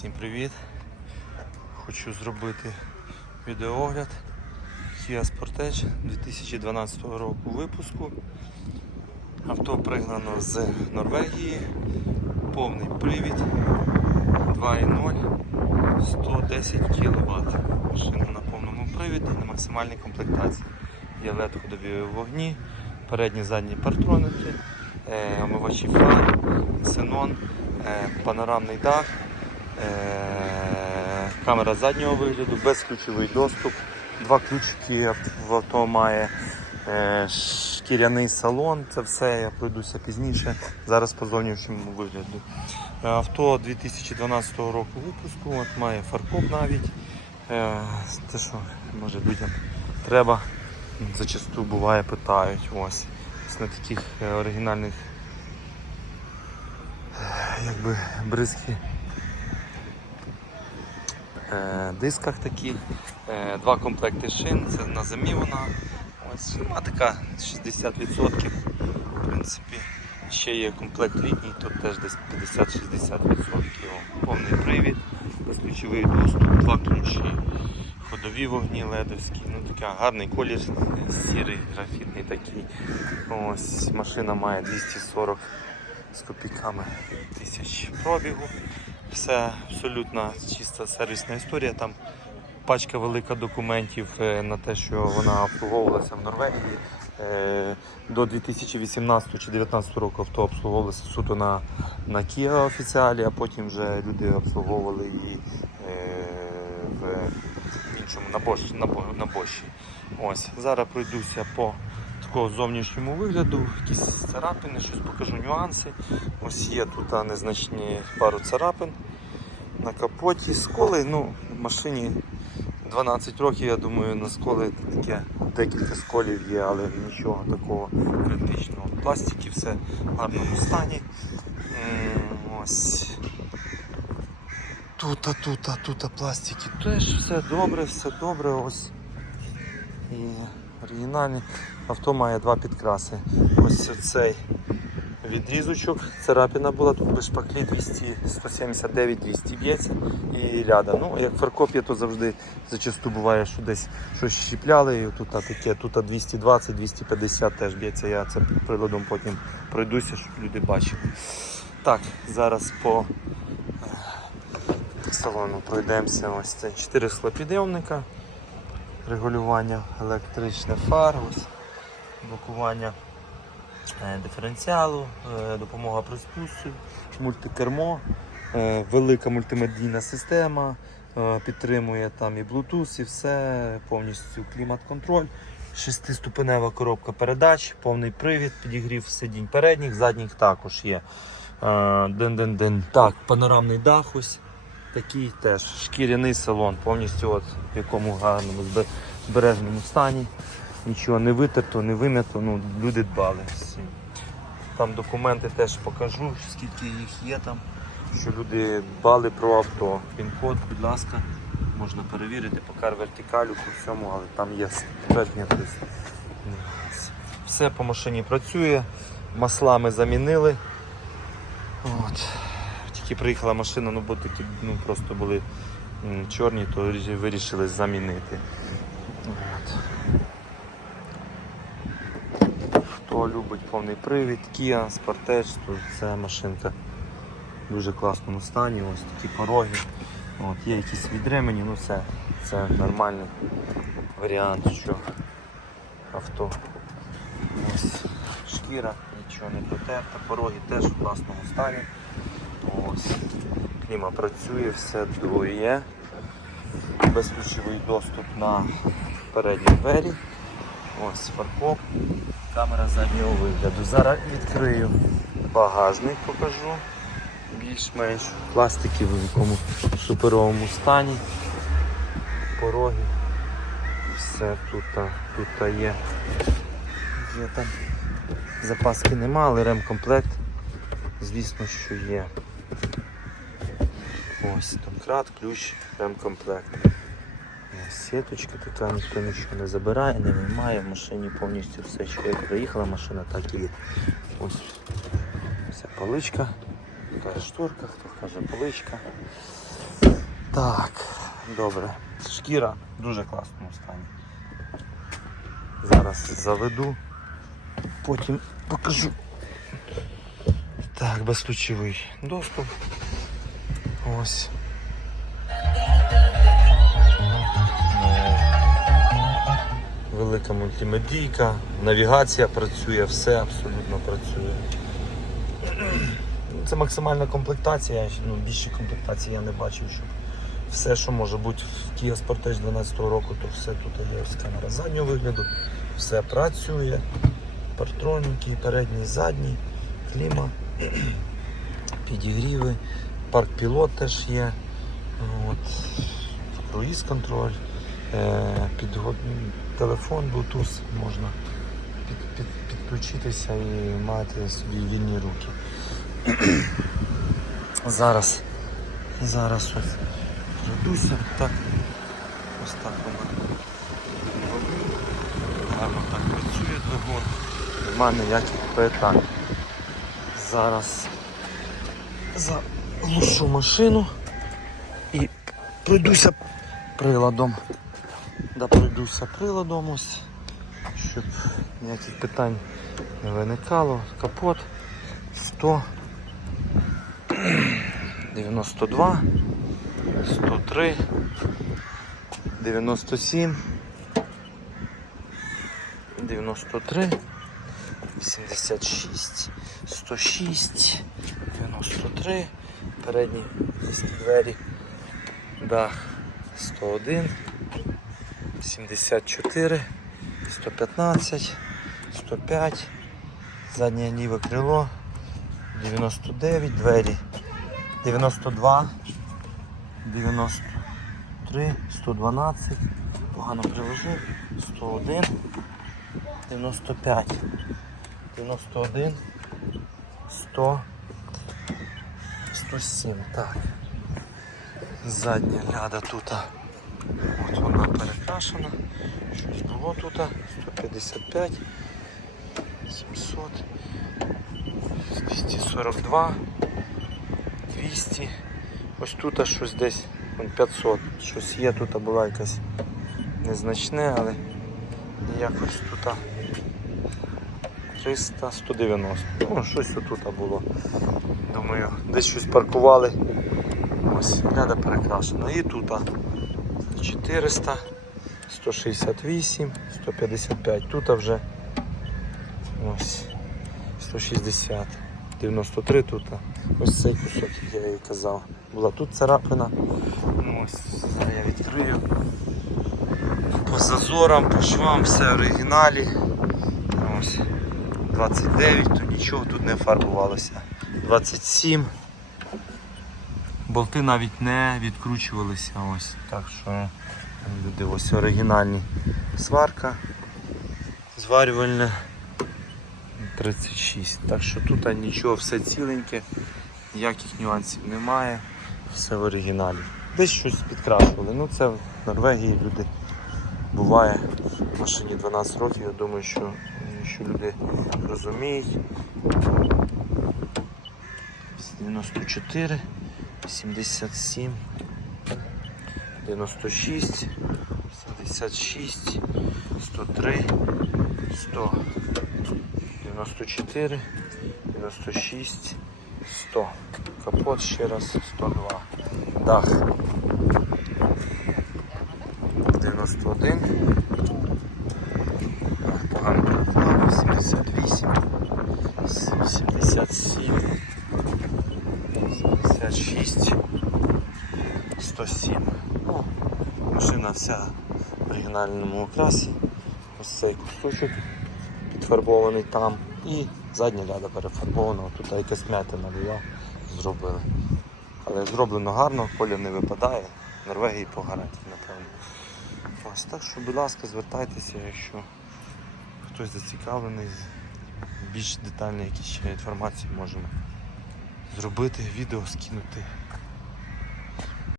Всім привіт! Хочу зробити відеоогляд Kia Sportage 2012 року випуску. Авто пригнано з Норвегії, повний привід 2.0 110 кВт. Машина на повному привіді на максимальній комплектації. Є LED ходові вогні, передні задні партроники, е, омивачі фар, ксенон, е, панорамний дах, камера заднього вигляду, безключовий доступ, два ключики в авто має, е, шкіряний салон, це все я пройдуся пізніше. Зараз по зовнішньому вигляду. Е, Авто 2012 року випуску, от має фаркоп навіть. Е, Те, що може людям треба, зачасту буває питають. Ось. На таких е, оригінальних е, якби бризки е, дисках таких. Е, Два комплекти шин, це на зимі вона. Ось вона така 60%. В принципі, ще є комплект літній, тут теж десь 50-60%. Повний привід, безключовий доступ, два ключі, ходові вогні ледовські. Ну така гарний колір, сірий, графітний такий. Ось машина має 240 з копійками тисяч пробігу. Все абсолютно чиста сервісна історія. Там пачка велика документів е, на те, що вона обслуговувалася в Норвегії. Е, До 2018 чи 2019 року авто обслуговувалося суто на, на Kia офіціалі, а потім вже люди обслуговували її е, в іншому на Bosch, на, на. Ось зараз пройдуся по такого зовнішньому вигляду, якісь царапини, щось покажу нюанси. Ось є тут незначні пару царапин на капоті, сколи. Ну, в машині 12 років, я думаю, на сколи таке декілька сколів є, але нічого такого критичного. Пластики все в гарному стані. Ось. Тут, тут, тут пластики. Теж все добре, все добре. Ось. І оригінальний. Авто має два підкраси. Ось цей відрізочок. Царапіна була тут без шпаклі 200, 179-200 б'ється і ляда. Ну, як фаркоп є, то завжди зачасту буває, що десь щось щіпляли, і тут таке, тут 220-250 теж б'ється. Я це приладом потім пройдуся, щоб люди бачили. Так, зараз по е, салону пройдемося. Ось це 4 склопідйомника, регулювання електричне фар, ось блокування е, диференціалу, е, допомога при спуску, мультикермо, е, велика мультимедійна система, підтримує там і Bluetooth, і все, повністю клімат-контроль. Шестиступенева коробка передач, повний привід, підігрів сидінь передніх, задніх також є. Е, Дин-дин-дин. Так, панорамний дах ось такий теж. Шкіряний салон, повністю от в якому гарному збе- збереженому стані. Нічого не витерто, не вимято, ну, люди дбали. Там документи теж покажу, скільки їх є там, що люди дбали про авто. Пін-код, будь ласка, можна перевірити, покар вертикалю по всьому, але там є конкретні. Все по машині працює, масла ми замінили. От. Тільки приїхала машина, ну бо такі ну, просто були чорні, то вирішили замінити. От. Хто любить повний привід, Kia, Sportage, то це машинка в дуже класному стані, ось такі пороги. От, є якісь відремені, ну це, це нормальний варіант, що авто. Ось шкіра, нічого не потерта, пороги теж в класному стані. Ось. Кліма працює, все дує. Безключовий доступ на передні двері. Ось фаркоп. Камера заднього вигляду. Зараз відкрию багажник, покажу. Більш-менш пластики в якому суперовому стані. Пороги. Все тут, тут є. Є там. Запаски нема, але ремкомплект, звісно, що є. Ось домкрат, ключ, ремкомплект. Ось Сіточка така, ніхто нічого не забирає, не виймає, в машині повністю все, що як приїхала машина, так і є. Ось вся поличка, така шторка, хто каже поличка. Так, добре. Шкіра в дуже класному стані. Зараз заведу, потім покажу. Так, безключовий доступ. Ось. Велика мультимедійка, навігація працює, все абсолютно працює. Це максимальна комплектація, ну, більше комплектації я не бачив, щоб все, що може бути в Kia Sportage 12 року, то все тут є з камера заднього вигляду, все працює. Партроніки, передній, задній, кліма, підігріви, парк пілот теж є. От, круїз контроль, е, телефон, Bluetooth можна під, під, підключитися і мати собі вільні руки. Зараз, зараз ось пройдуся, так, ось так вона. Гарно так працює двигун. Нема ніяких питань. Зараз заглушу машину і пройдуся приладом. Да, пройдуся приладом ось, щоб ніяких питань не виникало. Капот 100 92 103 97 93 86 106 93 передні двері дах 101 74 115 105 заднє ліве крило 99 двері 92 93 112 погано приложив 101 95 91 100 107 так задня ляда тут от вона перекрашена щось було тут. 155 700 242 200 ось тут щось десь. 500 щось є тут була якась незначне але якось тут. 300 190 ну щось отут було. Думаю десь щось паркували. Ось ляда перекрашена. І тут 400 168 155 тут вже ось 160 93 тут ось цей кусок як я їй казав була тут царапина ось зараз я відкрию по зазорам, по швам, все в оригіналі. Ось 29, то нічого тут не фарбувалося. 27. Болти навіть не відкручувалися. Ось так що люди ось оригінальні сварка зварювальна 36. Так що тут нічого, все ціленьке, ніяких нюансів немає, все в оригіналі. Десь щось підкрашували. Ну це в Норвегії люди буває в машині 12 років, я думаю, що, що люди розуміють. 94, 77, 96, 76, 103, 100, 94, 96, 100. Капот ще раз 102. Дах 91. Так, Погано прокладно, 78, 77, 76, 107. Ну, машина в оригінальному окрасі. Ось цей кусочок підфарбований там. І задня ляда перефарбована. Тут якась м'ятина була, зробили. Але зроблено гарно, колір не випадає. В Норвегії по гарантії, напевно. Ось так що, будь ласка, звертайтеся, якщо хтось зацікавлений, більш детальну якісь ще інформацію можемо зробити, відео скинути.